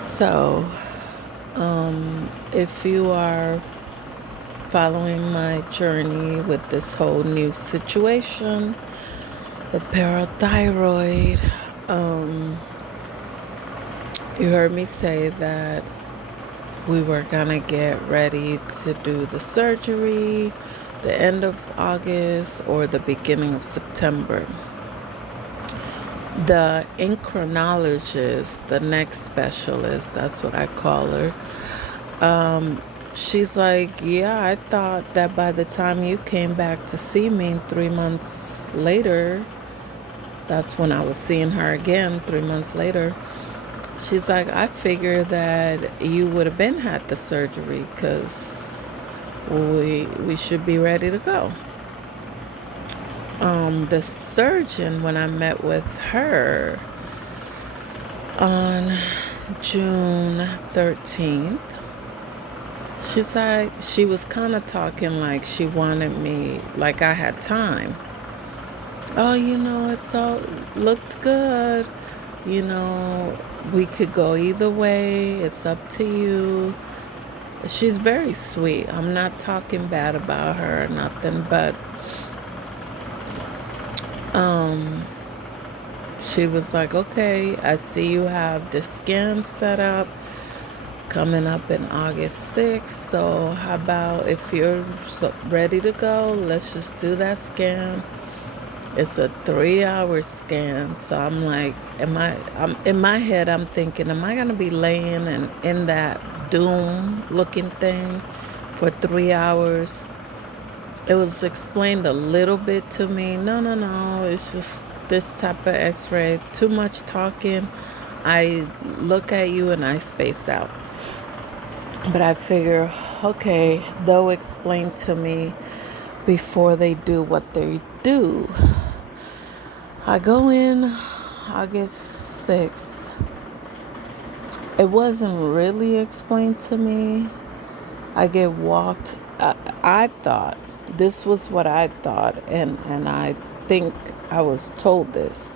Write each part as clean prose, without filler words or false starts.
So, if you are following my journey with this whole new situation, the parathyroid, you heard me say that we were gonna get ready to do the surgery the end of August or the beginning of September. The endocrinologist, the neck specialist, that's what I call her. She's like, yeah, I thought that by the time you came back to see me 3 months later, that's when I was seeing her again 3 months later. She's like, I figured that you would have been had the surgery because we should be ready to go. The surgeon, when I met with her on June 13th, she's like, she was kind of talking like she wanted me, like I had time. Oh, it's all looks good. You know, we could go either way. It's up to you. She's very sweet. I'm not talking bad about her or nothing, but she was like, okay, I see you have the scan set up coming up in August 6th. So how about if you're ready to go, let's just do that scan. It's a 3-hour scan. So I'm like, I'm in my head, I'm thinking, am I going to be laying in that doom looking thing for 3 hours? It was explained a little bit to me. No, no, no. It's just this type of x-ray. Too much talking. I look at you and I space out. But I figure, okay, they'll explain to me before they do what they do. I go in August 6th. It wasn't really explained to me. I get walked. I thought, this was what I thought, and I think I was told this,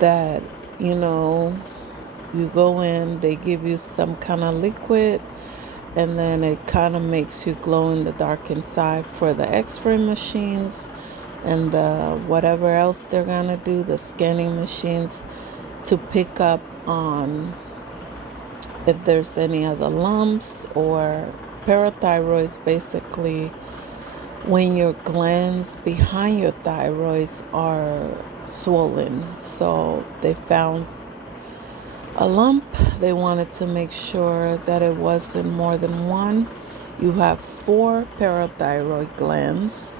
that, you go in, they give you some kind of liquid, and then it kind of makes you glow in the dark inside for the x-ray machines and whatever else they're going to do, the scanning machines, to pick up on if there's any other lumps or parathyroids. Basically, when your glands behind your thyroids are swollen. So they found a lump. They wanted to make sure that it wasn't more than one. You have 4 parathyroid glands,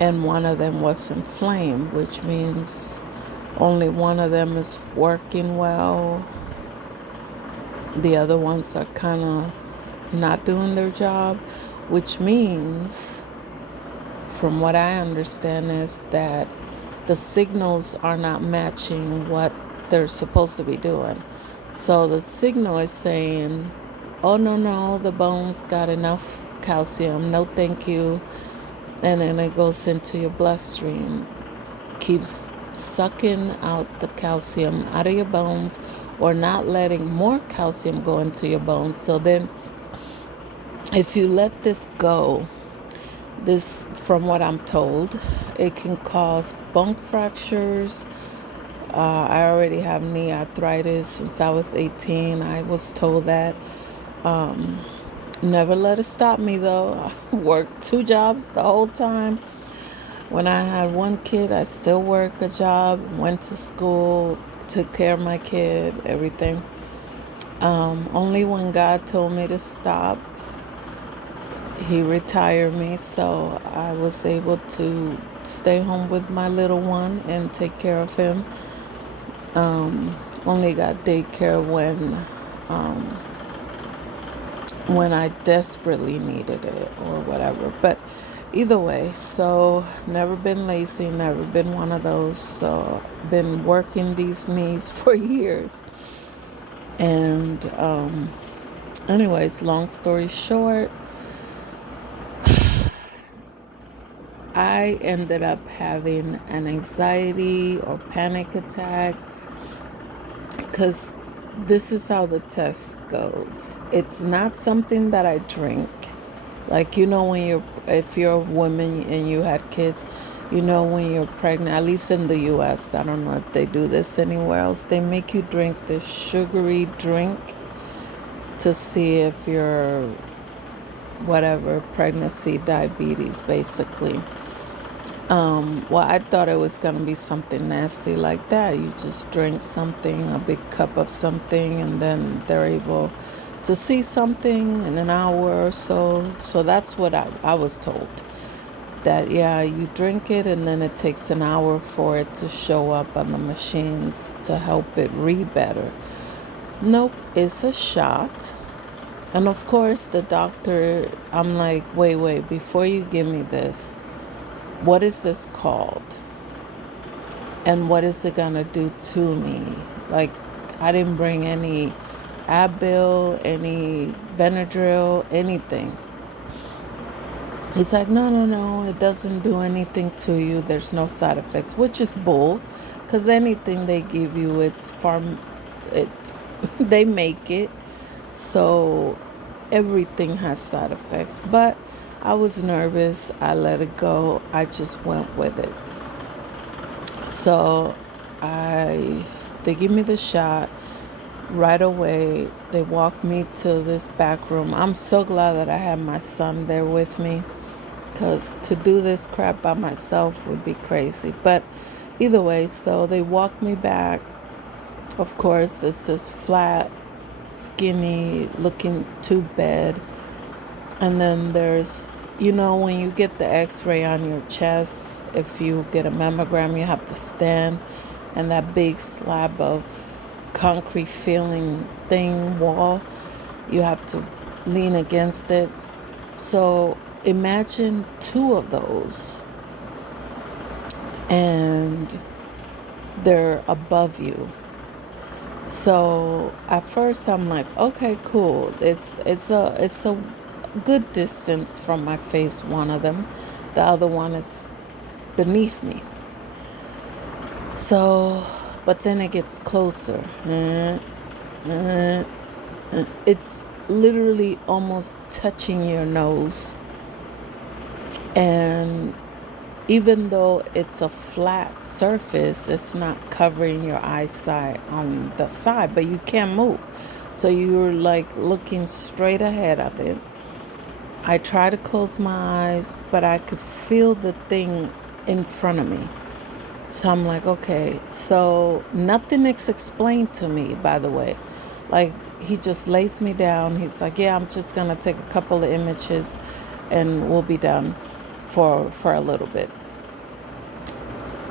and one of them was inflamed, which means only one of them is working well. The other ones are kind of not doing their job, which means, from what I understand, is that the signals are not matching what they're supposed to be doing. So the signal is saying, oh, no, no, the bones got enough calcium, no thank you. And then it goes into your bloodstream, keeps sucking out the calcium out of your bones, or not letting more calcium go into your bones. So then if you let this go, this, from what I'm told, it can cause bone fractures. I already have knee arthritis since I was 18. I was told that. Never let it stop me, though. I worked 2 jobs the whole time. When I had 1 kid, I still worked a job, went to school, took care of my kid, everything. Only when God told me to stop, He retired me, so I was able to stay home with my little one and take care of him. Only got daycare when I desperately needed it or whatever. But either way, so never been lazy, never been one of those. So been working these knees for years. And anyways, long story short, I ended up having an anxiety or panic attack because this is how the test goes. It's not something that I drink. Like, when if you're a woman and you had kids, when you're pregnant, at least in the US, I don't know if they do this anywhere else, they make you drink this sugary drink to see if you're whatever, pregnancy, diabetes, basically. Well, I thought it was going to be something nasty like that. You just drink something, a big cup of something, and then they're able to see something in an hour or so. So that's what I was told. That, yeah, you drink it, and then it takes an hour for it to show up on the machines to help it read better. Nope, it's a shot. And of course, the doctor, I'm like, wait, before you give me this, what is this called? And what is it going to do to me? Like, I didn't bring any Advil, any Benadryl, anything. He's like, no, it doesn't do anything to you. There's no side effects, which is bull, because anything they give you, it, they make it. So everything has side effects. But I was nervous. I let it go. I just went with it. So they give me the shot right away. They walked me to this back room. I'm so glad that I had my son there with me, because to do this crap by myself would be crazy. But either way, so they walked me back. Of course, it's this flat, skinny looking tube bed. And then there's, when you get the x-ray on your chest, if you get a mammogram, you have to stand, and that big slab of concrete feeling thing wall, you have to lean against it. So imagine two of those, and they're above you. So at first I'm like, okay, cool. It's a good distance from my face, one of them. The other one is beneath me. So, but then it gets closer. It's literally almost touching your nose. And even though it's a flat surface, it's not covering your eyesight on the side, but you can't move. So you're like looking straight ahead of it. I try to close my eyes, but I could feel the thing in front of me. So I'm like, okay. So nothing is explained to me, by the way. Like, he just lays me down. He's like, yeah, I'm just going to take a couple of images and we'll be done for a little bit.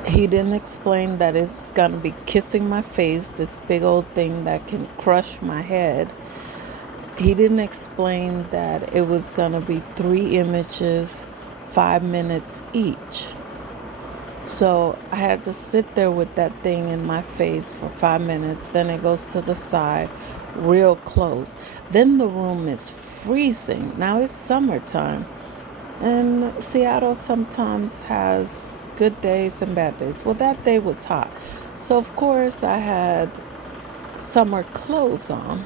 He didn't explain that it's going to be kissing my face, this big old thing that can crush my head. He didn't explain that it was going to be 3 images, 5 minutes each. So I had to sit there with that thing in my face for 5 minutes. Then it goes to the side, real close. Then the room is freezing. Now it's summertime. And Seattle sometimes has good days and bad days. Well, that day was hot. So, of course, I had summer clothes on.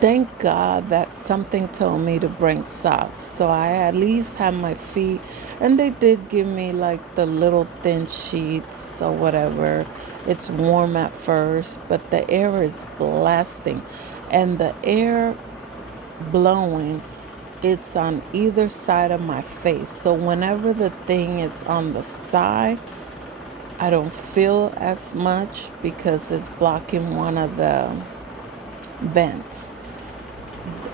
Thank God that something told me to bring socks. So I at least had my feet. And they did give me like the little thin sheets or whatever. It's warm at first, but the air is blasting. And the air blowing is on either side of my face. So whenever the thing is on the side, I don't feel as much because it's blocking one of the vents.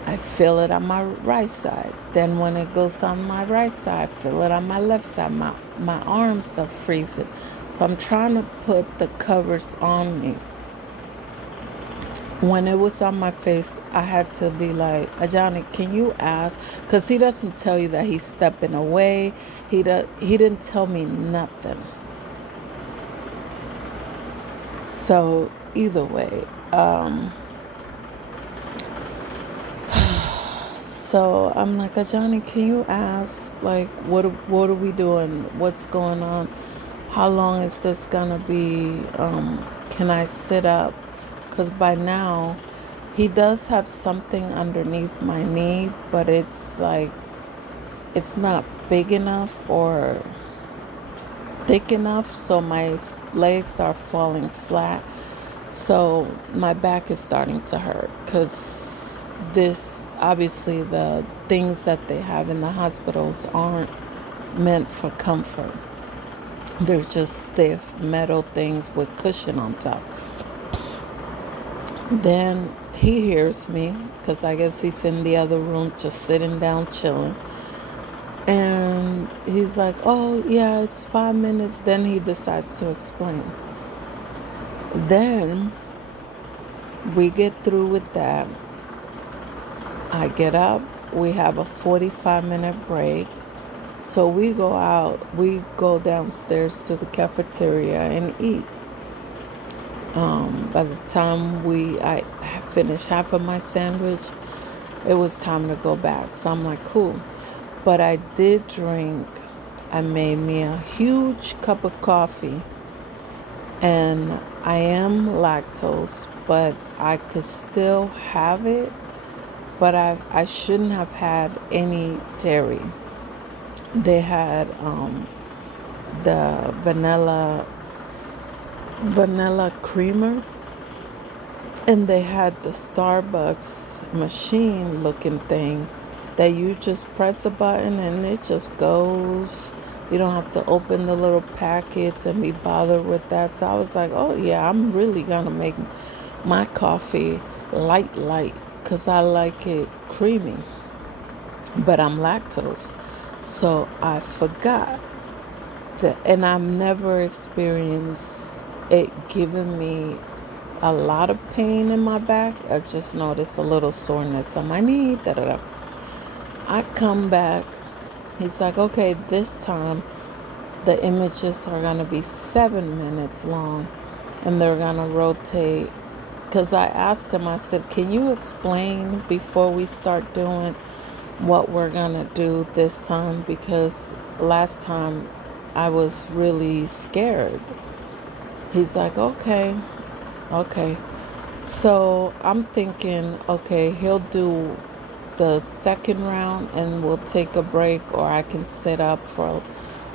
I feel it on my right side. Then when it goes on my right side, I feel it on my left side. My arms are freezing. So I'm trying to put the covers on me. When it was on my face, I had to be like, Ajani, can you ask? Because he doesn't tell you that he's stepping away. He didn't tell me nothing. So either way, so I'm like, Ajani, can you ask, like, what are we doing? What's going on? How long is this gonna be? Can I sit up? because by now he does have something underneath my knee, but it's like it's not big enough or thick enough, so my legs are falling flat. So my back is starting to hurt because this obviously the things that they have in the hospitals aren't meant for comfort. They're just stiff metal things with cushion on top. Then he hears me because I guess he's in the other room just sitting down chilling. And he's like, oh, yeah, it's 5 minutes. Then he decides to explain. Then we get through with that. I get up. We have a 45-minute break. So we go downstairs to the cafeteria and eat. By the time I finished half of my sandwich, it was time to go back. So I'm like, cool. But I did drink. I made me a huge cup of coffee. And I am lactose, but I could still have it. But I shouldn't have had any dairy. They had the vanilla creamer, and they had the Starbucks machine looking thing that you just press a button and it just goes. You don't have to open the little packets and be bothered with that. So I was like, oh yeah, I'm really gonna make my coffee light because I like it creamy, but I'm lactose. So I forgot that, and I've never experienced it giving me a lot of pain in my back. I just noticed a little soreness on my knee. I come back. He's like, okay, this time the images are going to be 7 minutes long and they're going to rotate. Because I asked him, I said, can you explain before we start doing what we're going to do this time? Because last time I was really scared. He's like, okay. So I'm thinking, okay, he'll do the second round and we'll take a break, or I can sit up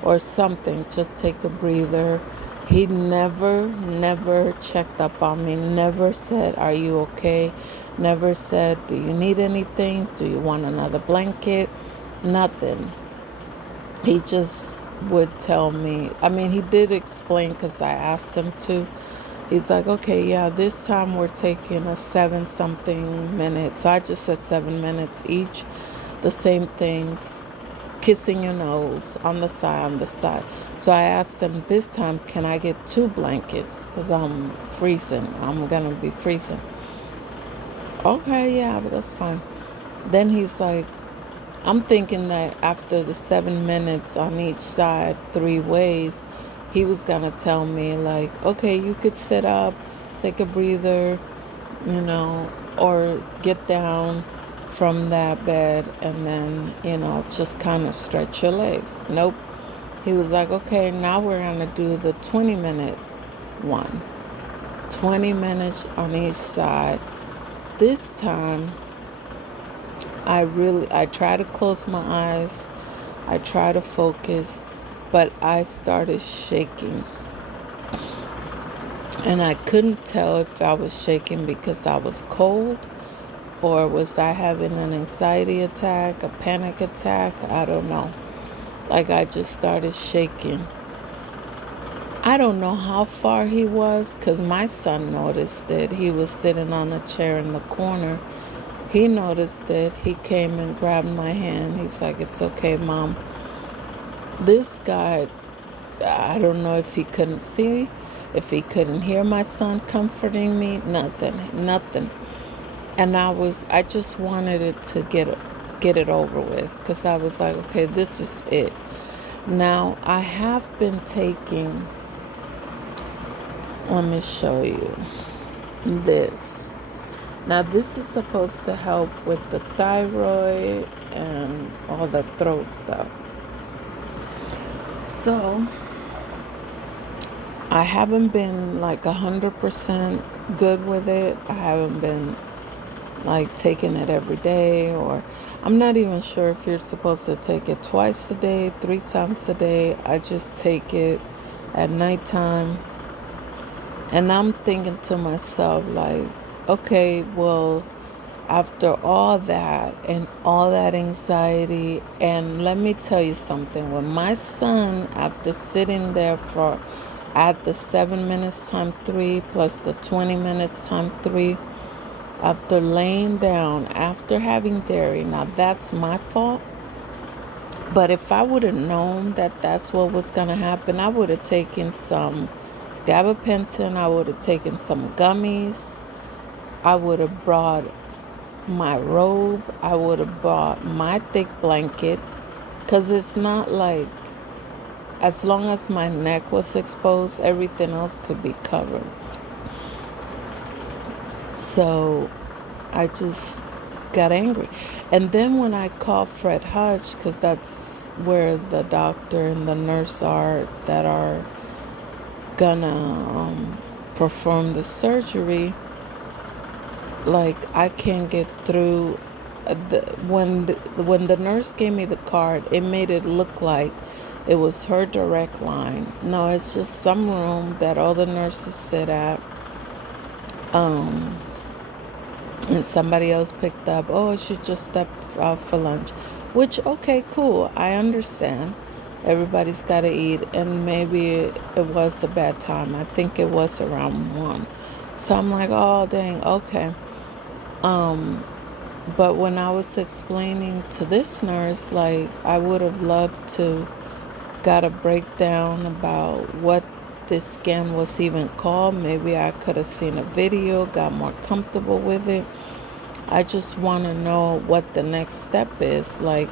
or something, just take a breather. He never checked up on me, never said, are you okay? Never said, do you need anything? Do you want another blanket? Nothing. He just would tell me. I mean, he did explain because I asked him to. He's like, okay, yeah, this time we're taking a 7-something minutes. So I just said 7 minutes each. The same thing, kissing your nose on the side. So I asked him this time, can I get 2 blankets? Because I'm freezing. I'm going to be freezing. Okay, yeah, but that's fine. Then he's like, I'm thinking that after the 7 minutes on each side, 3 ways, he was going to tell me like, okay, you could sit up, take a breather, or get down from that bed and then, just kind of stretch your legs. Nope. He was like, okay, now we're going to do the 20-minute one. 20 minutes on each side. This time, I try to close my eyes. I try to focus, but I started shaking. And I couldn't tell if I was shaking because I was cold or was I having an anxiety attack, a panic attack? I don't know. Like I just started shaking. I don't know how far he was because my son noticed it. He was sitting on a chair in the corner. He noticed it. He came and grabbed my hand. He's like, it's okay, Mom. This guy, I don't know if he couldn't see, if he couldn't hear my son comforting me, nothing. And I just wanted it to get it over with because I was like, okay, this is it. Now, I have been taking, let me show you this. Now, this is supposed to help with the thyroid and all the throat stuff. So, I haven't been like 100% good with it. I haven't been like taking it every day, or I'm not even sure if you're supposed to take it twice a day, 3 times a day. I just take it at nighttime. And I'm thinking to myself, like, okay, well, after all that and all that anxiety, and let me tell you something, when my son, after sitting there for at the 7 minutes time three plus the 20 minutes time three, after laying down, after having dairy, now that's my fault. But if I would have known that that's what was going to happen, I would have taken some gabapentin, I would have taken some gummies, I would have brought my robe, I would have brought my thick blanket, because it's not like, as long as my neck was exposed, everything else could be covered. So I just got angry. And then when I called Fred Hutch, because that's where the doctor and the nurse are that are gonna perform the surgery, like I can't get through. When the nurse gave me the card, it made it look like it was her direct line. No, it's just some room that all the nurses sit at. And somebody else picked up, oh, she just stepped out for lunch. Which, okay, cool, I understand. Everybody's got to eat, and maybe it was a bad time. I think it was around 1. So I'm like, oh, dang, okay. But when I was explaining to this nurse, like, I would have loved to got a breakdown about what this scan was even called. Maybe I could have seen a video, got more comfortable with it. I just want to know what the next step is. Like,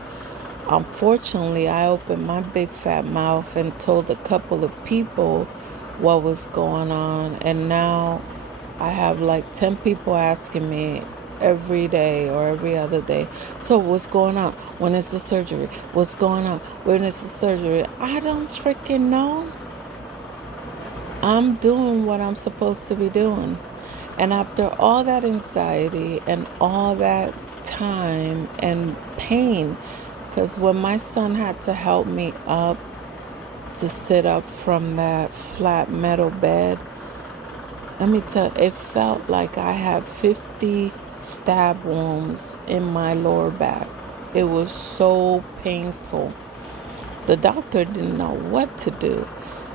unfortunately, I opened my big fat mouth and told a couple of people what was going on, and now I have like 10 people asking me every day or every other day, so what's going on? When is the surgery? What's going on? When is the surgery? I don't freaking know. I'm doing what I'm supposed to be doing. And after all that anxiety and all that time and pain, because when my son had to help me up to sit up from that flat metal bed, let me tell you, it felt like I had 50 stab wounds in my lower back. It was so painful. The doctor didn't know what to do.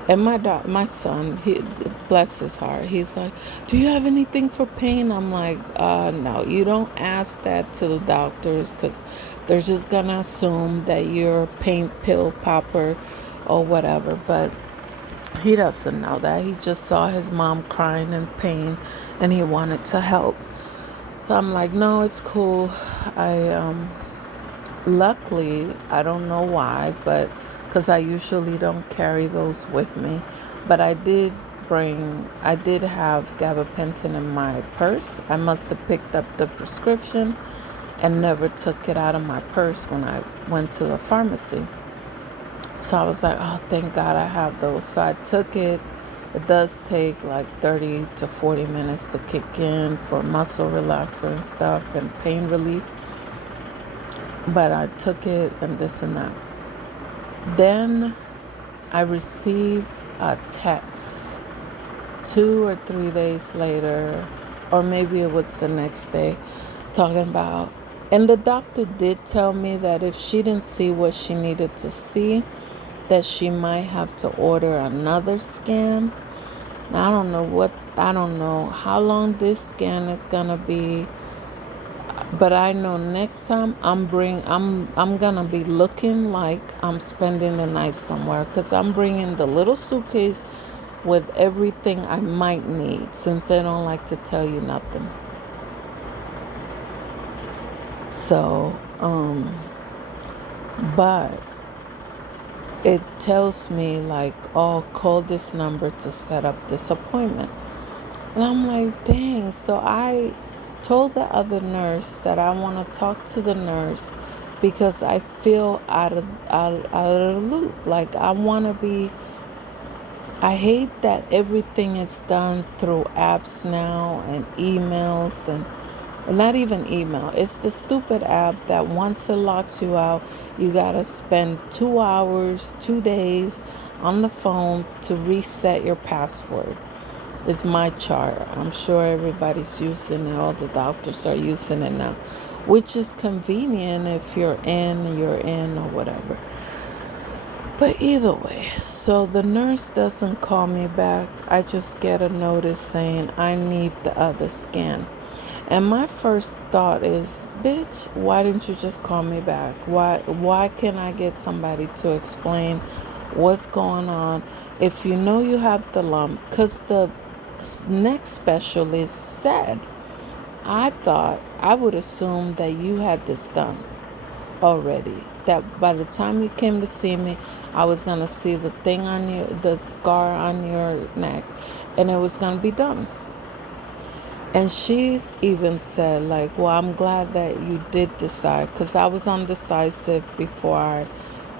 And my son, he, bless his heart, he's like, do you have anything for pain? I'm like, no, you don't ask that to the doctors, because they're just going to assume that you're a pain pill popper or whatever. But he doesn't know that. He just saw his mom crying in pain and he wanted to help. So I'm like, no, it's cool. Luckily, I don't know why, but because I usually don't carry those with me, but I did have gabapentin in my purse. I must have picked up the prescription and never took it out of my purse when I went to the pharmacy. So I was like, oh, thank God I have those. So I took it. It does take like 30 to 40 minutes to kick in for muscle relaxer and stuff and pain relief. But I took it and this and that. Then I received a text 2 or 3 days later, or maybe it was the next day, talking about, and the doctor did tell me that if she didn't see what she needed to see, that she might have to order another scan. Now, I don't know how long this scan is gonna be, but I know next time I'm gonna be looking like I'm spending the night somewhere, because I'm bringing the little suitcase with everything I might need, since they don't like to tell you nothing. So, but it tells me like, oh, call this number to set up this appointment. And I'm like, dang. So I told the other nurse that I want to talk to the nurse, because I feel out of the loop. Like, I want to be I hate that everything is done through apps now and emails and well, not even email. It's the stupid app that once it locks you out, you gotta spend 2 hours, 2 days on the phone to reset your password. It's my chart. I'm sure everybody's using it. All the doctors are using it now, which is convenient if you're in, or whatever. But either way, so the nurse doesn't call me back. I just get a notice saying I need the other scan. And my first thought is, bitch, why didn't you just call me back? Why can't I get somebody to explain what's going on? If you know you have the lump, because the next specialist said, I thought I would assume that you had this done already. That by the time you came to see me, I was gonna see the thing on you, the scar on your neck, and it was gonna be done. And she's even said, like, well, I'm glad that you did decide, because I was undecisive before I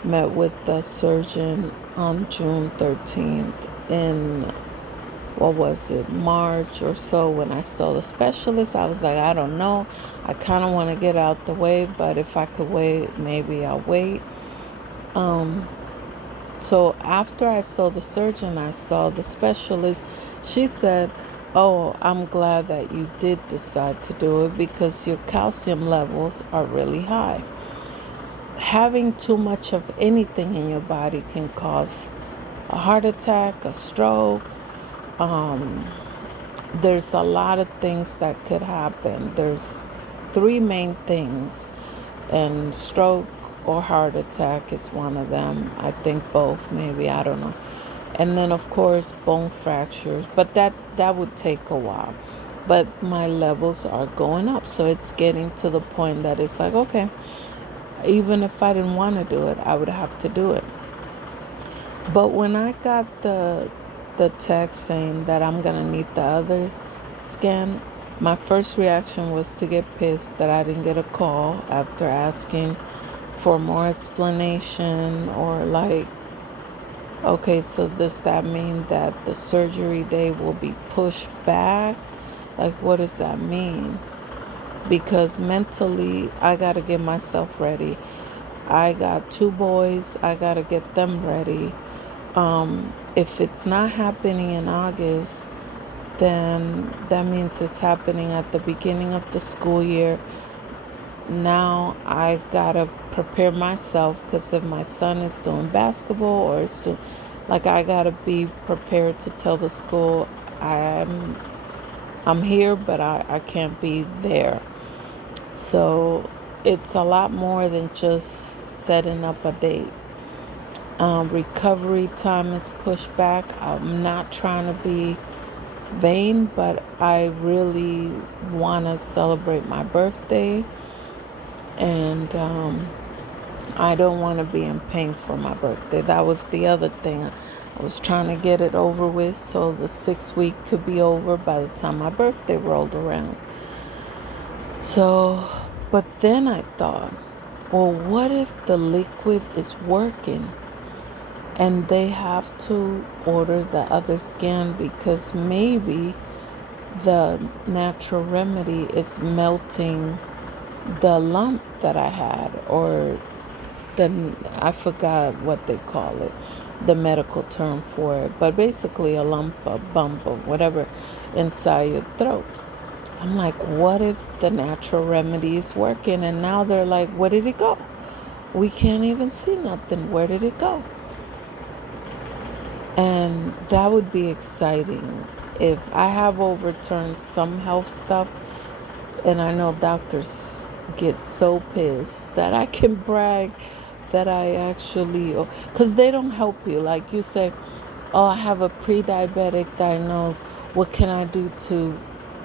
met with the surgeon on June 13th in, what was it, March or so. When I saw the specialist, I was like, I don't know. I kind of want to get out the way, but if I could wait, maybe I'll wait. So after I saw the surgeon, I saw the specialist. She said, oh, I'm glad that you did decide to do it because your calcium levels are really high. Having too much of anything in your body can cause a heart attack, a stroke. There's a lot of things that could happen. There's three main things, and stroke or heart attack is one of them. I think both, maybe, I don't know. And then of course bone fractures, but that would take a while. But my levels are going up, so it's getting to the point that it's like, okay, even if I didn't want to do it, I would have to do it. But when I got the text saying that I'm gonna need the other scan, my first reaction was to get pissed that I didn't get a call after asking for more explanation, or like, okay, so does that mean that the surgery day will be pushed back? Like, what does that mean? Because mentally, I got to get myself ready. I got two boys, I got to get them ready. If it's not happening in August, then that means it's happening at the beginning of the school year. Now I gotta prepare myself, because if my son is doing basketball or it's doing, like, I gotta be prepared to tell the school I'm here, but I can't be there. So it's a lot more than just setting up a date. Recovery time is pushed back. I'm not trying to be vain, but I really want to celebrate my birthday, and I don't want to be in pain for my birthday. That was the other thing. I was trying to get it over with so the 6 week could be over by the time my birthday rolled around. So, but then I thought, well, what if the liquid is working and they have to order the other scan, because maybe the natural remedy is melting the lump that I had, or I forgot what they call it, the medical term for it, but basically a lump, a bump, or whatever inside your throat. I'm like, what if the natural remedy is working? And now they're like, where did it go? We can't even see nothing. Where did it go? And that would be exciting if I have overturned some health stuff. And I know doctors get so pissed that I can brag that I actually, because they don't help you. Like you say, oh, I have a pre-diabetic diagnosis. What can I do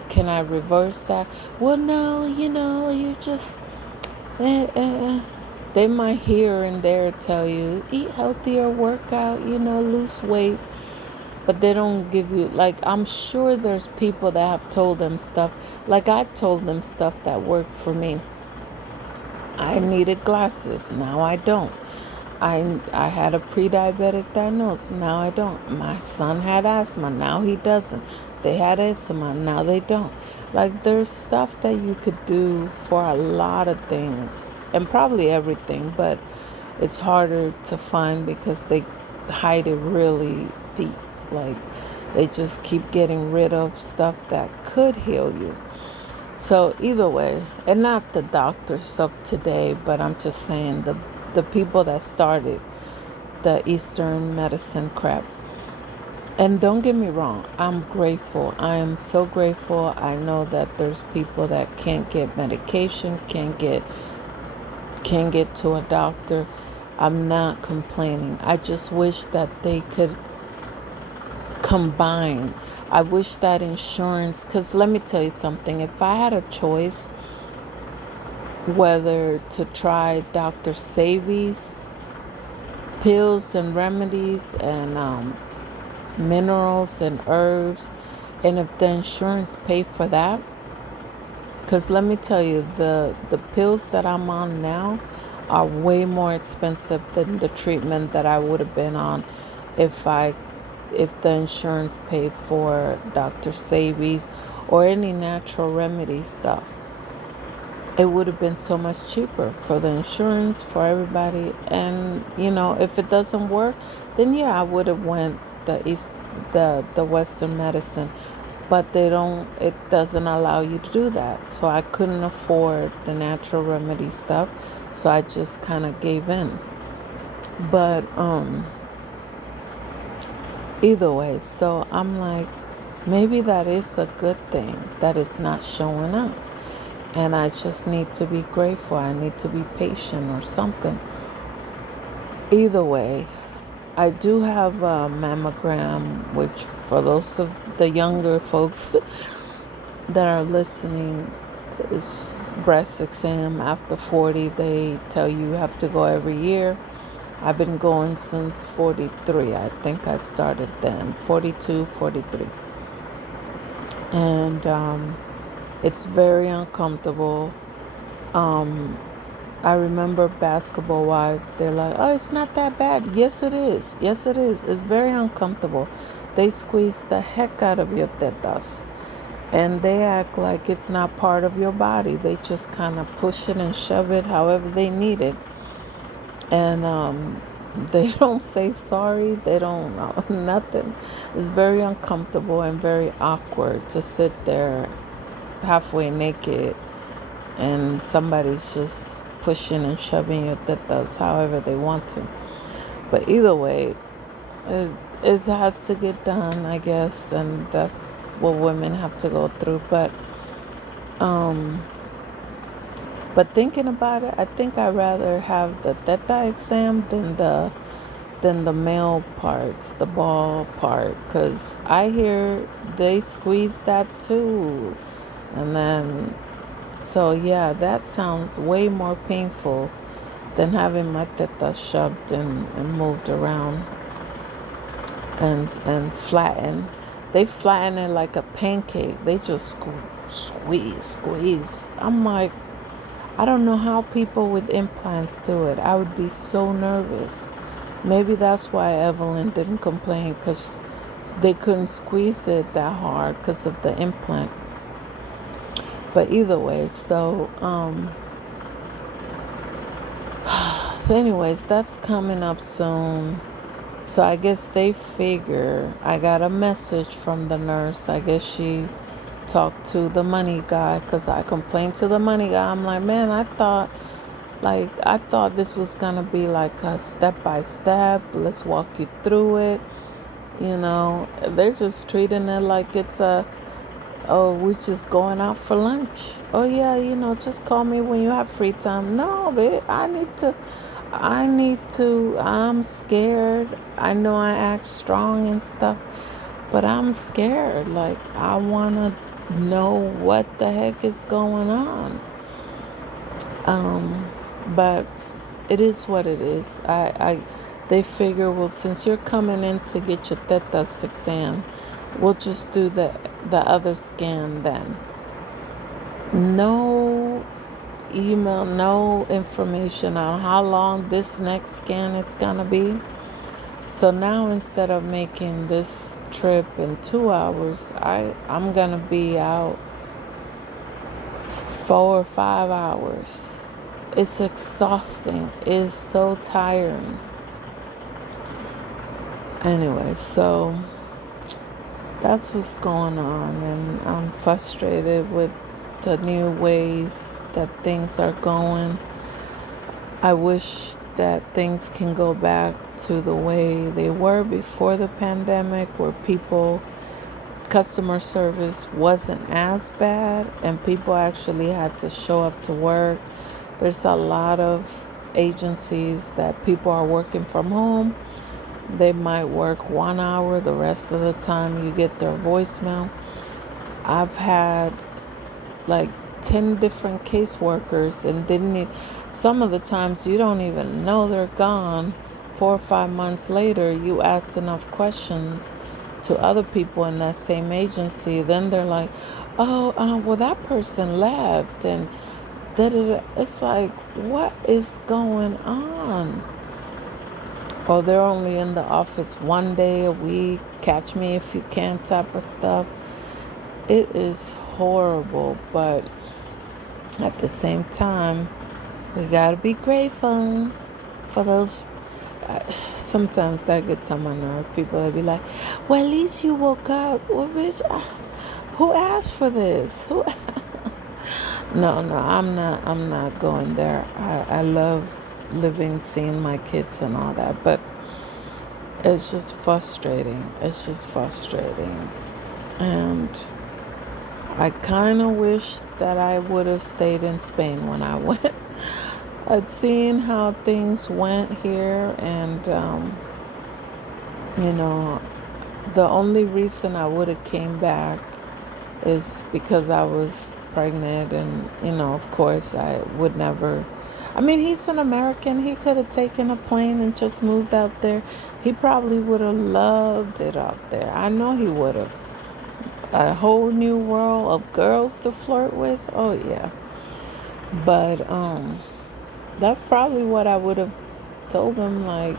can I reverse that? Well, no, you just, they might here and there tell you, eat healthier, work out, lose weight. But they don't give you, like, I'm sure there's people that have told them stuff. Like, I told them stuff that worked for me. I needed glasses. Now I don't. I had a pre-diabetic diagnosis. Now I don't. My son had asthma. Now he doesn't. They had eczema. Now they don't. Like, there's stuff that you could do for a lot of things and probably everything, but it's harder to find because they hide it really deep. Like, they just keep getting rid of stuff that could heal you. So either way, and not the doctors of today, but I'm just saying the people that started the Eastern medicine crap. And don't get me wrong, I'm grateful. I am so grateful. I know that there's people that can't get medication, can't get to a doctor. I'm not complaining. I just wish that they could combine. I wish that insurance, because let me tell you something. If I had a choice whether to try Dr. Savvy's pills and remedies and minerals and herbs, and if the insurance paid for that, because let me tell you, the pills that I'm on now are way more expensive than the treatment that I would have been on if the insurance paid for Dr. Savvy's or any natural remedy stuff. It would have been so much cheaper for the insurance, for everybody. And if it doesn't work, then yeah, I would have went the Western medicine, but it doesn't allow you to do that. So I couldn't afford the natural remedy stuff, so I just kind of gave in. But either way, so I'm like, maybe that is a good thing that it's not showing up. And I just need to be grateful. I need to be patient or something. Either way, I do have a mammogram, which for those of the younger folks that are listening, is breast exam after 40. They tell you have to go every year. I've been going since 43. I think I started then, 42, 43. And it's very uncomfortable. I remember Basketball Wives. They're like, oh, it's not that bad. Yes, it is. Yes, it is. It's very uncomfortable. They squeeze the heck out of your tetas. And they act like it's not part of your body. They just kind of push it and shove it however they need it. And they don't say sorry. They don't nothing. It's very uncomfortable and very awkward to sit there halfway naked and somebody's just pushing and shoving your tetas however they want to. But either way, it has to get done, I guess, and that's what women have to go through. But thinking about it, I think I'd rather have the teta exam than the male parts, the ball part, because I hear they squeeze that too. And then, so yeah, that sounds way more painful than having my teta shoved and moved around and flattened. They flatten it like a pancake. They just squeeze. I'm like, I don't know how people with implants do it. I would be so nervous. Maybe that's why Evelyn didn't complain, because they couldn't squeeze it that hard because of the implant. But either way, so anyways, that's coming up soon. So I guess they figure, I got a message from the nurse. I guess she talked to the money guy, because I complained to the money guy. I'm like, man, I thought this was gonna be like a step by step. Let's walk you through it. They're just treating it like it's we're just going out for lunch. Oh yeah, just call me when you have free time. No, babe, I'm scared. I know I act strong and stuff, but I'm scared. Like, I want to know what the heck is going on. But it is what it is. They figure, well, since you're coming in to get your tetas exam, we'll just do the other scan then. No, email, no information on how long this next scan is gonna be. So now instead of making this trip in 2 hours, I'm gonna be out 4 or 5 hours. It's exhausting. It's so tiring. Anyway, so that's what's going on, and I'm frustrated with the new ways that things are going. I wish that things can go back to the way they were before the pandemic, where customer service wasn't as bad and people actually had to show up to work. There's a lot of agencies that people are working from home. They might work 1 hour, the rest of the time you get their voicemail. I've had like 10 different caseworkers, and some of the times you don't even know they're gone. 4 or 5 months later, you ask enough questions to other people in that same agency, then they're like, oh, well, that person left, and da-da-da. It's like, what is going on? Or they're only in the office 1 day a week, catch me if you can type of stuff. It is horrible, but at the same time, we gotta be grateful for those. Sometimes that gets on my nerve. People will be like, well, at least you woke up. Well, bitch, who asked for this? Who? No, I'm not going there. I love living, seeing my kids and all that, but it's just frustrating. It's just frustrating. And I kind of wish that I would have stayed in Spain when I went. I'd seen how things went here, and you know, the only reason I would have came back is because I was pregnant, and of course, I would never. I mean, he's an American. He could have taken a plane and just moved out there. He probably would have loved it out there. I know he would have. A whole new world of girls to flirt with. Oh yeah. But that's probably what I would have told him, like,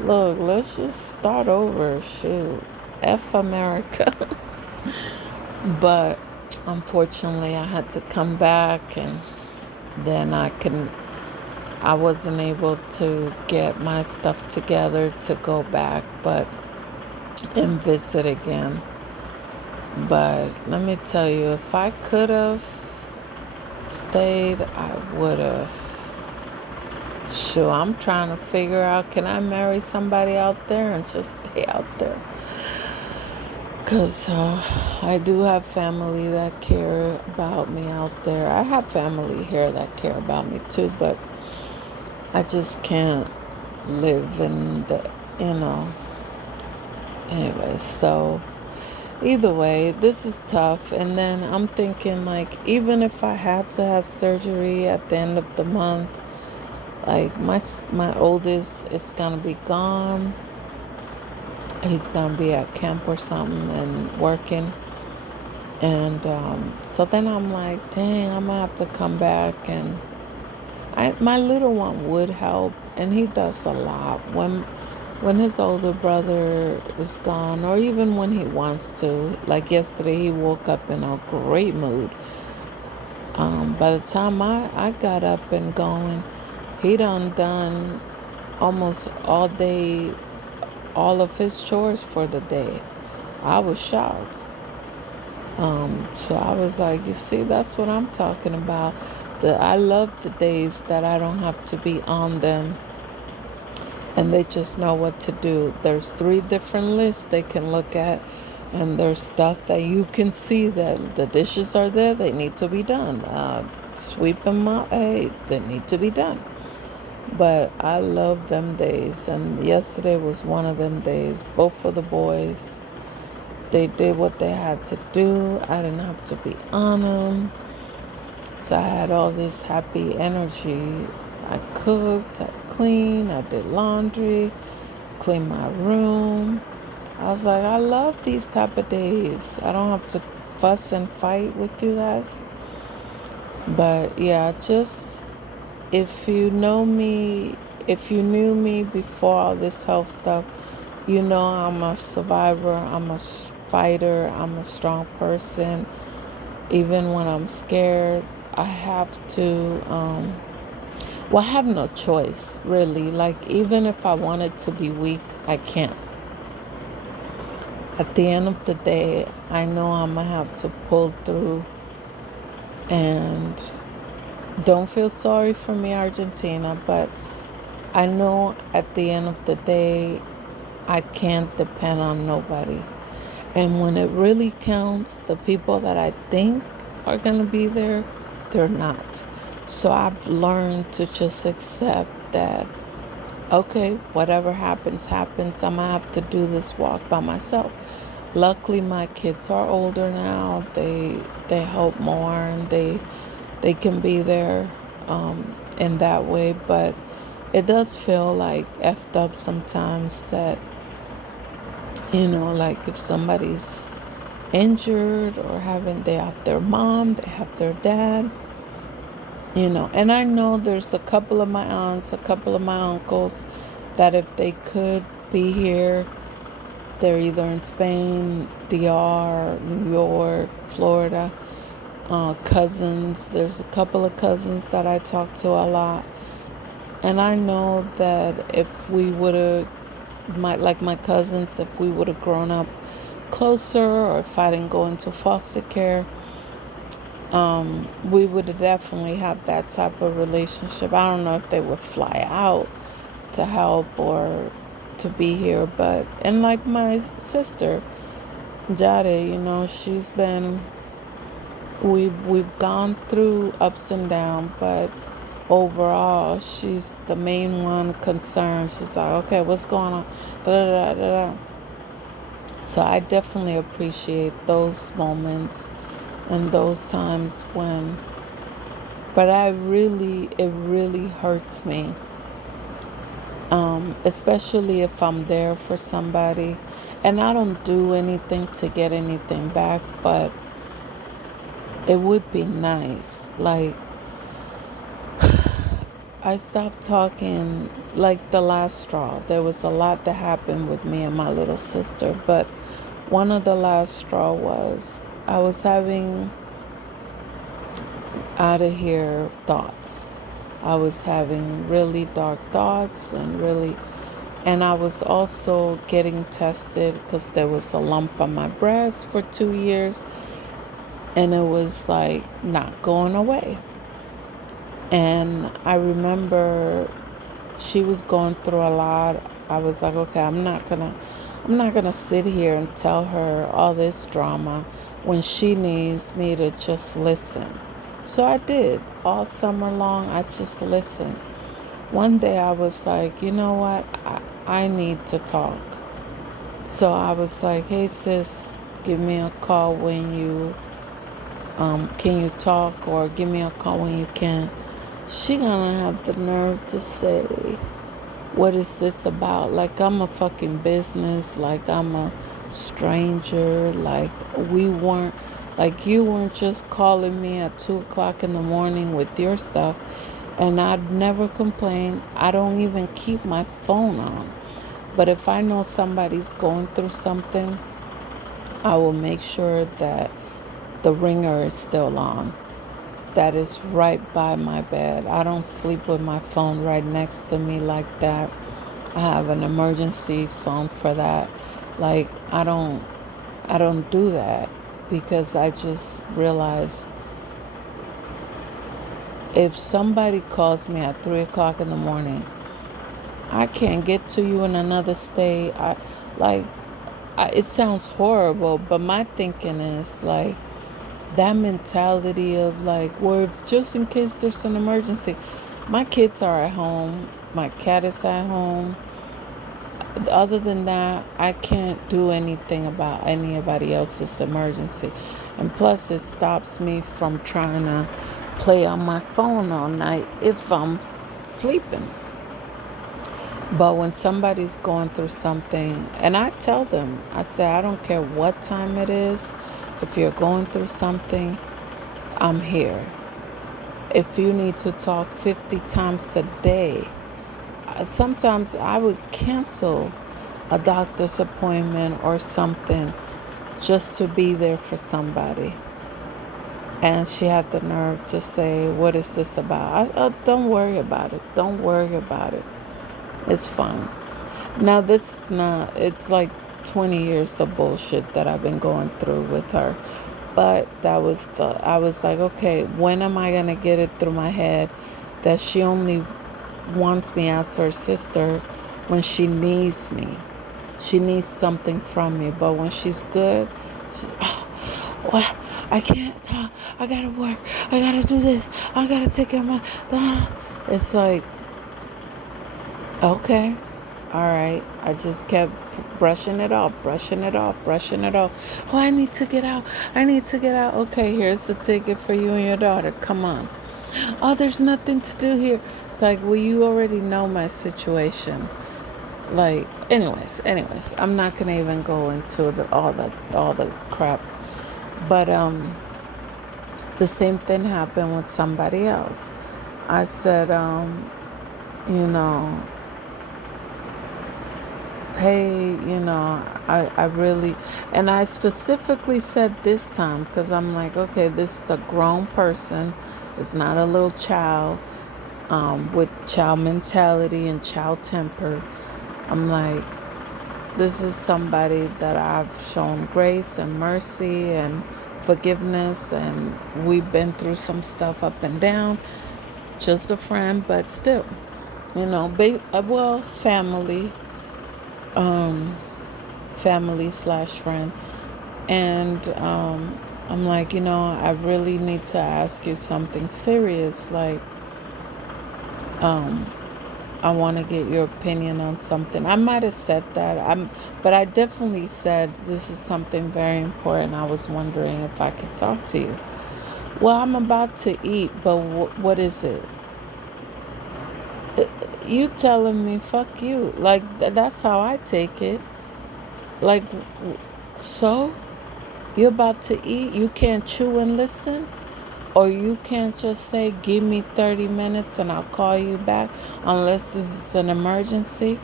look, let's just start over. Shoot. F America. But unfortunately I had to come back, and then I wasn't able to get my stuff together to go back and visit again. But let me tell you, if I could have stayed, I would have. Sure, I'm trying to figure out, can I marry somebody out there and just stay out there? Because I do have family that care about me out there. I have family here that care about me too, but I just can't live in anyway, so either way, this is tough. And then I'm thinking, like, even if I had to have surgery at the end of the month, like, my oldest is gonna be gone. He's gonna be at camp or something and working. And so then I'm like, dang, I'm gonna have to come back. And my little one would help, and he does a lot when his older brother is gone, or even when he wants to. Like yesterday, he woke up in a great mood. By the time I got up and going, he done almost all day, all of his chores for the day. I was shocked. So I was like, you see, that's what I'm talking about. I love the days that I don't have to be on them, and they just know what to do. There's 3 different lists they can look at, and there's stuff that you can see that the dishes are there, they need to be done. Sweep them up, hey, they need to be done. But I love them days, and yesterday was one of them days. Both of the boys, they did what they had to do. I didn't have to be on them. So I had all this happy energy. I cooked, I cleaned, I did laundry, cleaned my room. I was like, I love these type of days. I don't have to fuss and fight with you guys. But yeah, just if you know me, if you knew me before all this health stuff, you know I'm a survivor, I'm a fighter, I'm a strong person. Even when I'm scared, I have to, well, I have no choice, really. Like, even if I wanted to be weak, I can't. At the end of the day, I know I'm going to have to pull through. And don't feel sorry for me, Argentina, but I know at the end of the day, I can't depend on nobody. And when it really counts, the people that I think are going to be there, they're not. So I've learned to just accept that, okay, whatever happens, happens. I'm going to have to do this walk by myself. Luckily, my kids are older now. They help more, and they can be there in that way. But it does feel like effed up sometimes that, like if somebody's injured or they have their mom, they have their dad, and I know there's a couple of my aunts, a couple of my uncles that if they could be here, they're either in Spain, DR, New York, Florida. Cousins, there's a couple of cousins that I talk to a lot, and I know that if we would have, my cousins, if we would have grown up closer, or if I didn't go into foster care, we would have definitely have that type of relationship. I don't know if they would fly out to help or to be here, but, and like my sister Jade, she's been, we've gone through ups and downs, but overall she's the main one concerned. She's like, okay, what's going on, da, da, da, da, da. So I definitely appreciate those moments and those times when, but it really hurts me, especially if I'm there for somebody and I don't do anything to get anything back, but it would be nice. Like, I stopped talking, like the last straw. There was a lot that happened with me and my little sister, but one of the last straw was I was having out of here thoughts. I was having really dark thoughts and I was also getting tested because there was a lump on my breast for 2 years and it was like not going away. And I remember she was going through a lot. I was like, okay, I'm not gonna sit here and tell her all this drama when she needs me to just listen. So I did. All summer long, I just listened. One day I was like, you know what? I need to talk. So I was like, hey sis, give me a call when you can you talk, or give me a call when you can. She gonna have the nerve to say, what is this about? Like I'm a fucking business, like I'm a stranger, like you weren't just calling me at 2 o'clock in the morning with your stuff. And I'd never complain. I don't even keep my phone on. But if I know somebody's going through something, I will make sure that the ringer is still on. That is right by my bed. I don't sleep with my phone right next to me like that. I have an emergency phone for that. Like I don't do that because I just realize if somebody calls me at 3 o'clock in the morning, I can't get to you in another state. It sounds horrible, but my thinking is like that mentality of like, well, if just in case there's an emergency. My kids are at home, my cat is at home. Other than that, I can't do anything about anybody else's emergency. And plus, it stops me from trying to play on my phone all night if I'm sleeping. But when somebody's going through something, and I tell them, I say, I don't care what time it is, if you're going through something, I'm here. If you need to talk 50 times a day, sometimes I would cancel a doctor's appointment or something just to be there for somebody. And she had the nerve to say, "What is this about?" Don't worry about it. Don't worry about it. It's fine. Now, this is not, it's like 20 years of bullshit that I've been going through with her. But I was like, okay, when am I going to get it through my head that she only wants me as her sister when she needs me? She needs something from me. But when she's good, she's, oh, well, I can't talk. I got to work. I got to do this. I got to take care of my. It's like, okay. All right. I just kept brushing it off, brushing it off, brushing it off. Oh, I need to get out. I need to get out. Okay, here's the ticket for you and your daughter. Come on. Oh, there's nothing to do here. It's like, well, you already know my situation. Like, anyways, I'm not gonna even go into all the crap. But the same thing happened with somebody else. I said, you know, hey, I really, and I specifically said this time because I'm like, okay, this is a grown person. It's not a little child with child mentality and child temper. I'm like, this is somebody that I've shown grace and mercy and forgiveness, and we've been through some stuff up and down. Just a friend, but still, well, family slash friend. And I'm like, I really need to ask you something serious. Like, I want to get your opinion on something. I might have said that. But I definitely said this is something very important. I was wondering if I could talk to you. Well, I'm about to eat, but what is it? You telling me fuck you? Like that's how I take it. Like, so you're about to eat. You can't chew and listen. Or you can't just say, give me 30 minutes and I'll call you back unless this is an emergency.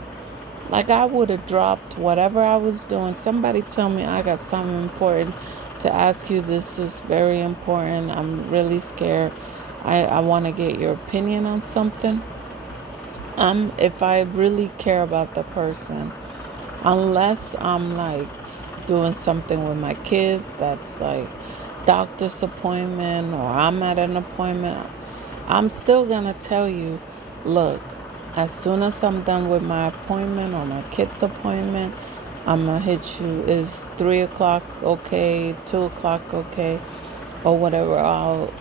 Like, I would have dropped whatever I was doing. Somebody tell me I got something important to ask you. This is very important. I'm really scared. I want to get your opinion on something. If I really care about the person, unless I'm like doing something with my kids that's like doctor's appointment or I'm at an appointment, I'm still gonna tell you, look, as soon as I'm done with my appointment or my kid's appointment, I'm gonna hit you. Is 3 o'clock okay? 2 o'clock okay? Or whatever. I'll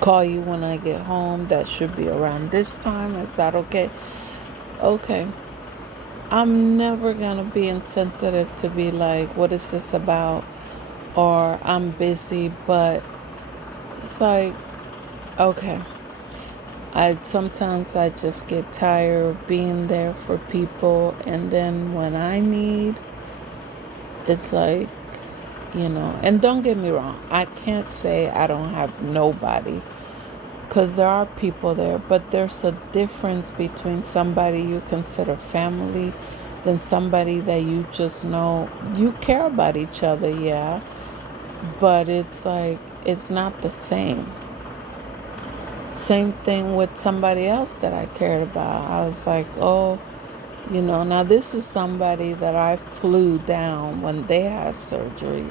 call you when I get home. That should be around this time. Is that okay? Okay. I'm never gonna be insensitive to be like, what is this about? Or I'm busy, but it's like, okay. I just get tired of being there for people, and then when I need, it's like, and don't get me wrong, I can't say I don't have nobody, because there are people there, but there's a difference between somebody you consider family than somebody that you just know. You care about each other, yeah, but it's like, it's not the same. Same thing with somebody else that I cared about. I was like, oh, now this is somebody that I flew down when they had surgery.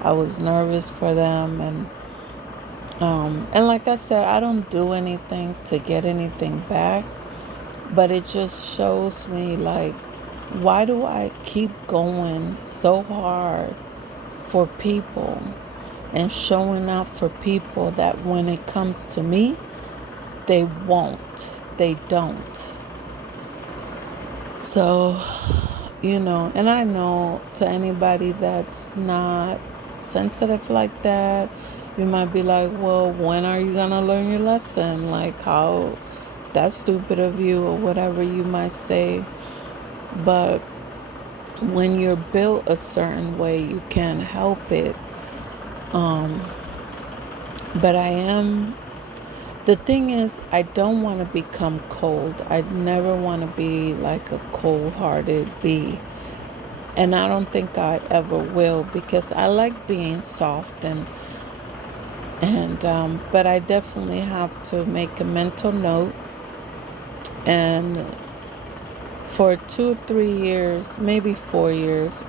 I was nervous for them, and like I said, I don't do anything to get anything back, but it just shows me, like, why do I keep going so hard for people and showing up for people that when it comes to me, they won't. They don't. So, and I know to anybody that's not sensitive like that, you might be like, well, when are you going to learn your lesson? Like, how that's stupid of you, or whatever you might say. But when you're built a certain way, you can't help it. But I am The thing is, I don't want to become cold. I never want to be like a cold-hearted bee. And I don't think I ever will, because I like being soft and but I definitely have to make a mental note. And for 2 or 3 years, maybe 4 years,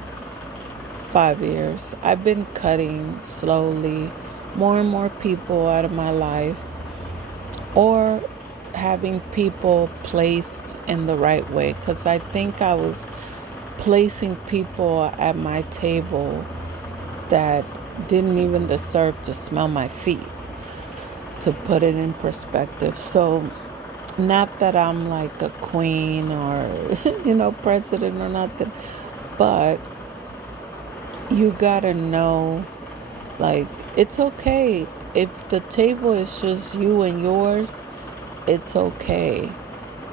5 years, I've been cutting slowly more and more people out of my life, or having people placed in the right way, because I think I was placing people at my table that didn't even deserve to smell my feet, to put it in perspective. So, not that I'm like a queen or, president or nothing, but you gotta know, like, it's okay. If the table is just you and yours, it's okay.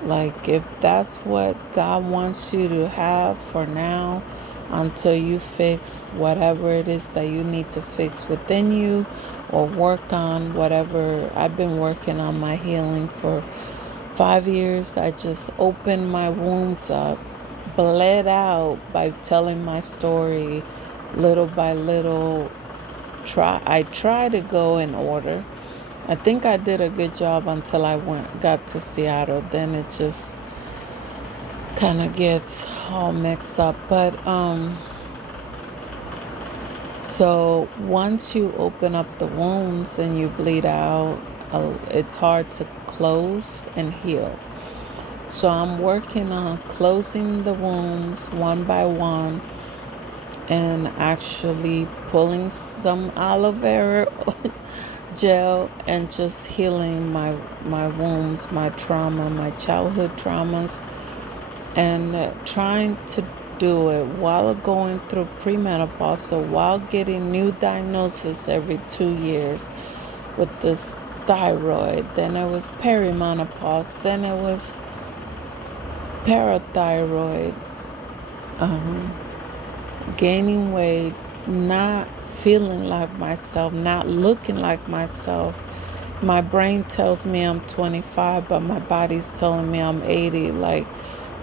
Like, if that's what God wants you to have for now, until you fix whatever it is that you need to fix within you, or work on whatever. I've been working on my healing for 5 years. I just opened my wounds up, bled out by telling my story little by little. I try to go in order. I think I did a good job until I got to Seattle. Then it just kind of gets all mixed up. But so once you open up the wounds and you bleed out, it's hard to close and heal. So I'm working on closing the wounds one by one, and actually pulling some aloe vera gel and just healing my wounds, my trauma, my childhood traumas, and trying to do it while going through premenopause, so while getting new diagnosis every 2 years with this thyroid. Then it was perimenopause, then it was parathyroid, gaining weight, not feeling like myself, not looking like myself. My brain tells me I'm 25, but my body's telling me I'm 80. Like,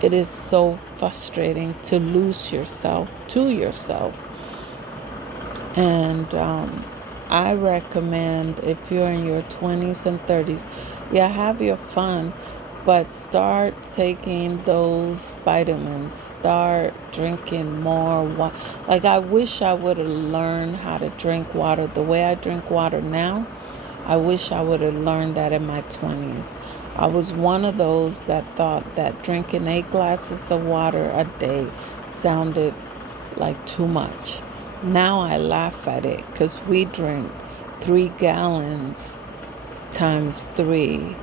it is so frustrating to lose yourself to yourself. And I recommend, if you're in your 20s and 30s, yeah, have your fun, but start taking those vitamins. Start drinking more water. Like, I wish I would have learned how to drink water the way I drink water now. I wish I would have learned that in my 20s. I was one of those that thought that drinking 8 glasses of water a day sounded like too much. Now I laugh at it, because we drink 3 gallons times 3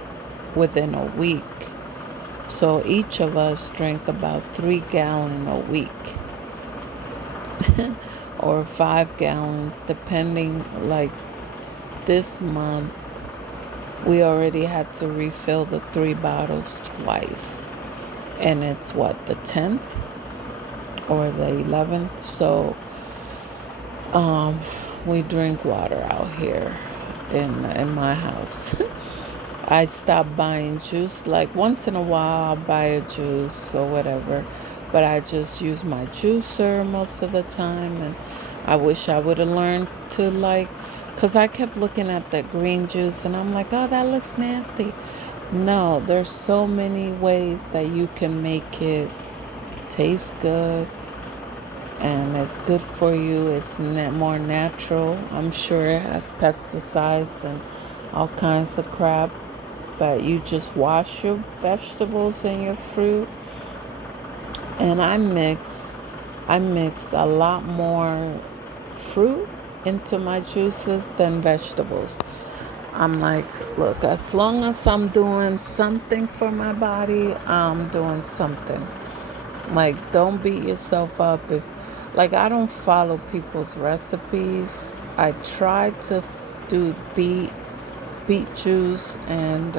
within a week. So each of us drink about 3 gallons a week or 5 gallons, depending. Like, this month, we already had to refill the 3 bottles twice. And it's what, the 10th or the 11th? So we drink water out here in my house. I stopped buying juice. Like, once in a while I'll buy a juice or whatever, but I just use my juicer most of the time. And I wish I would have learned to, like, because I kept looking at the green juice and I'm like, oh, that looks nasty. No, there's so many ways that you can make it taste good, and it's good for you. It's more natural. I'm sure it has pesticides and all kinds of crap, but you just wash your vegetables and your fruit. And I mix a lot more fruit into my juices than vegetables. I'm like, look, as long as I'm doing something for my body, I'm doing something. Like, don't beat yourself up if, like, I don't follow people's recipes. I try to do beet juice and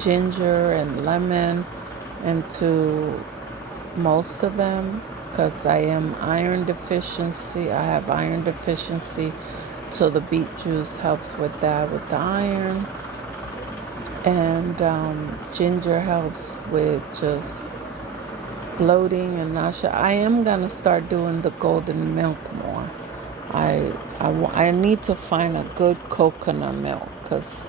ginger and lemon into most of them, because I have iron deficiency, so the beet juice helps with that, with the iron. And ginger helps with just bloating and nausea. I am gonna start doing the golden milk more. I need to find a good coconut milk because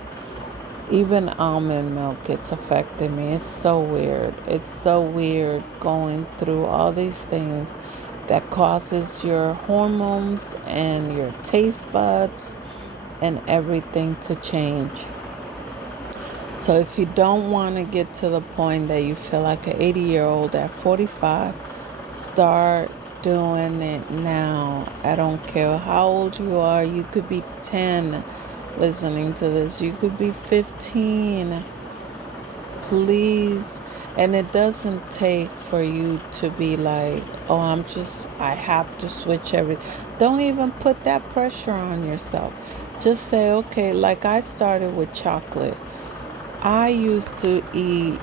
even almond milk is affecting me. It's so weird. It's so weird going through all these things that causes your hormones and your taste buds and everything to change. So if you don't want to get to the point that you feel like an 80-year-old at 45, start doing it now. I don't care how old you are. You could be 10 listening to this. You could be 15. Please. And it doesn't take for you to be like, oh, I have to switch everything. Don't even put that pressure on yourself. Just say, okay, like I started with chocolate. I used to eat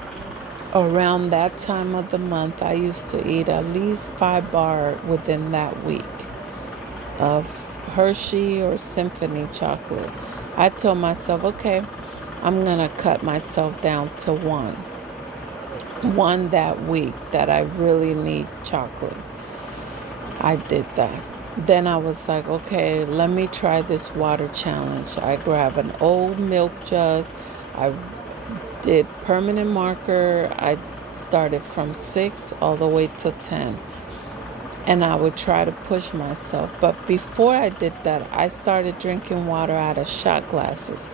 around that time of the month. I used to eat at least 5 bar within that week of Hershey or Symphony chocolate. I told myself, okay, I'm going to cut myself down to one that week that I really need chocolate. I did that. Then I was like, okay, let me try this water challenge. I grab an old milk jug. I did permanent marker. I started from 6 all the way to 10. And I would try to push myself. But before I did that, I started drinking water out of shot glasses.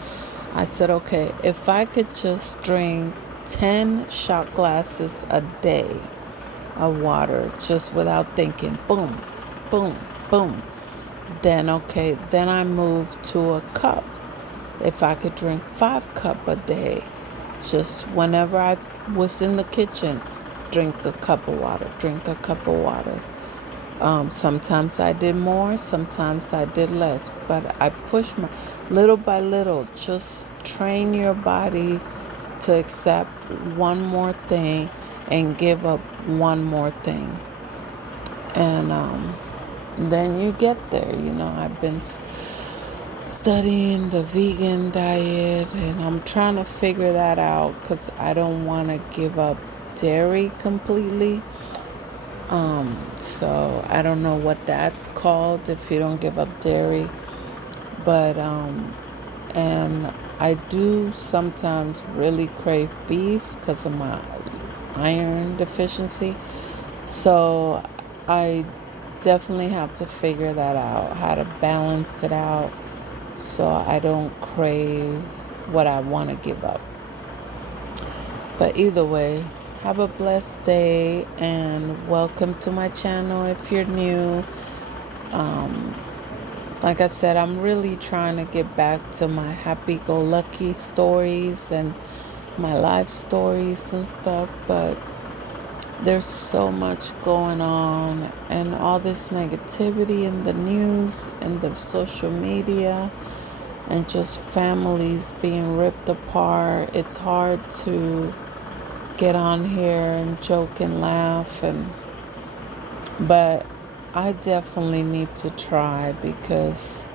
I said, okay, if I could just drink 10 shot glasses a day of water, just without thinking, boom, boom, boom, then okay, then I moved to a cup. If I could drink 5 cups a day, just whenever I was in the kitchen, drink a cup of water, drink a cup of water. Sometimes I did more, sometimes I did less, but I pushed my little by little. Just train your body to accept one more thing and give up one more thing, and then you get there. I've been studying the vegan diet, and I'm trying to figure that out because I don't want to give up dairy completely. So I don't know what that's called if you don't give up dairy, but and I do sometimes really crave beef because of my iron deficiency. So I definitely have to figure that out, how to balance it out so I don't crave what I want to give up. But either way, have a blessed day and welcome to my channel if you're new. Like I said, I'm really trying to get back to my happy-go-lucky stories and my life stories and stuff, but there's so much going on and all this negativity in the news and the social media and just families being ripped apart. It's hard to get on here and joke and laugh, but I definitely need to try because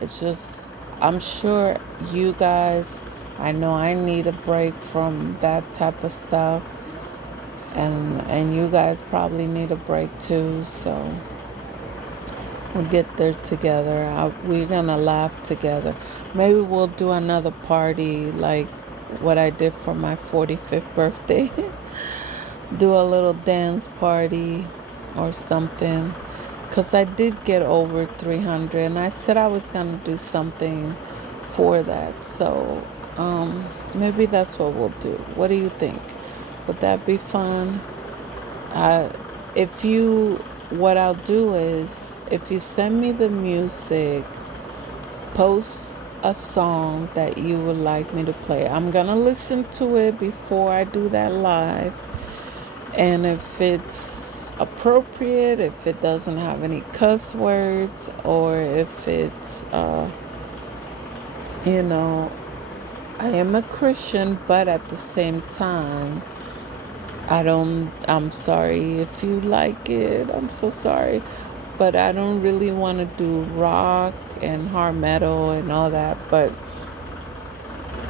it's just, I'm sure you guys, I know I need a break from that type of stuff, and you guys probably need a break too, so we'll get there together. We're gonna laugh together. Maybe we'll do another party like what I did for my 45th birthday. Do a little dance party or something. Because I did get over 300 and I said I was going to do something for that. So maybe that's what we'll do. What do you think? Would that be fun? What I'll do is, if you send me the music, post a song that you would like me to play. I'm going to listen to it before I do that live. And if it's appropriate, if it doesn't have any cuss words, or if it's, I am a Christian, but at the same time, I'm sorry if you like it. I'm so sorry. But I don't really want to do rock and hard metal and all that. But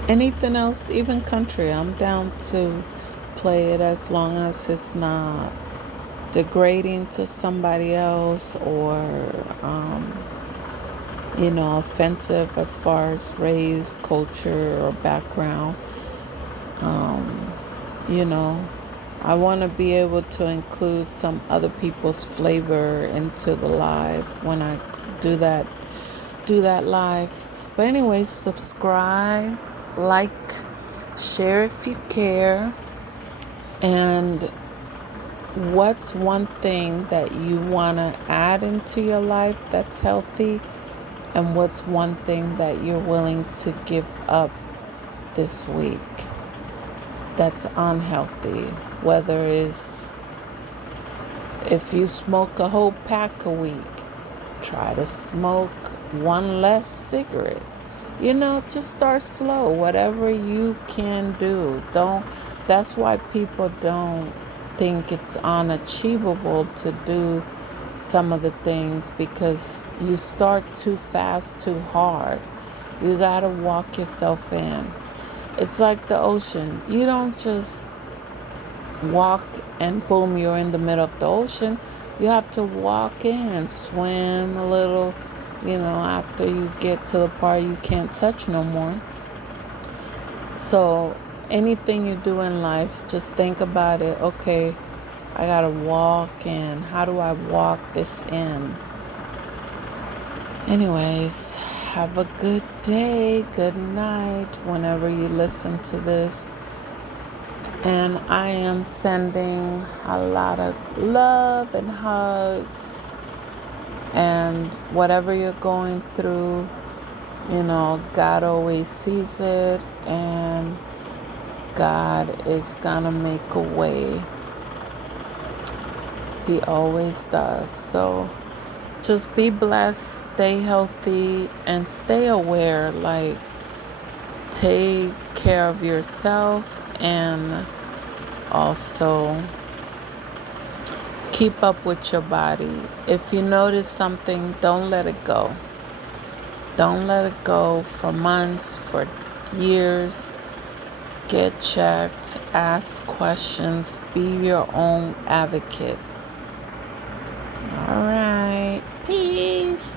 Anything else, even country, I'm down to play it as long as it's not degrading to somebody else or, offensive as far as race, culture, or background. Um, you know, I want to be able to include some other people's flavor into the live when I do that do that live. But anyways, subscribe, like, share if you care. And what's one thing that you want to add into your life that's healthy? And what's one thing that you're willing to give up this week that's unhealthy? Whether it's if you smoke a whole pack a week, try to smoke one less cigarette. Just start slow. Whatever you can do. That's why people don't think it's unachievable to do some of the things, because you start too fast, too hard. You gotta walk yourself in. It's like the ocean. You don't just walk and boom, you're in the middle of the ocean. You have to walk in, swim a little, after you get to the part you can't touch no more. So anything you do in life, just think about it. Okay, I gotta walk in. How do I walk this in? Anyways, have a good day, good night, whenever you listen to this. And I am sending a lot of love and hugs. And whatever you're going through, God always sees it. And God is going to make a way. He always does. So just be blessed, stay healthy, and stay aware. Like, take care of yourself, and also keep up with your body. If you notice something, don't let it go. Don't let it go for months, for years. Get checked, ask questions, be your own advocate. All right.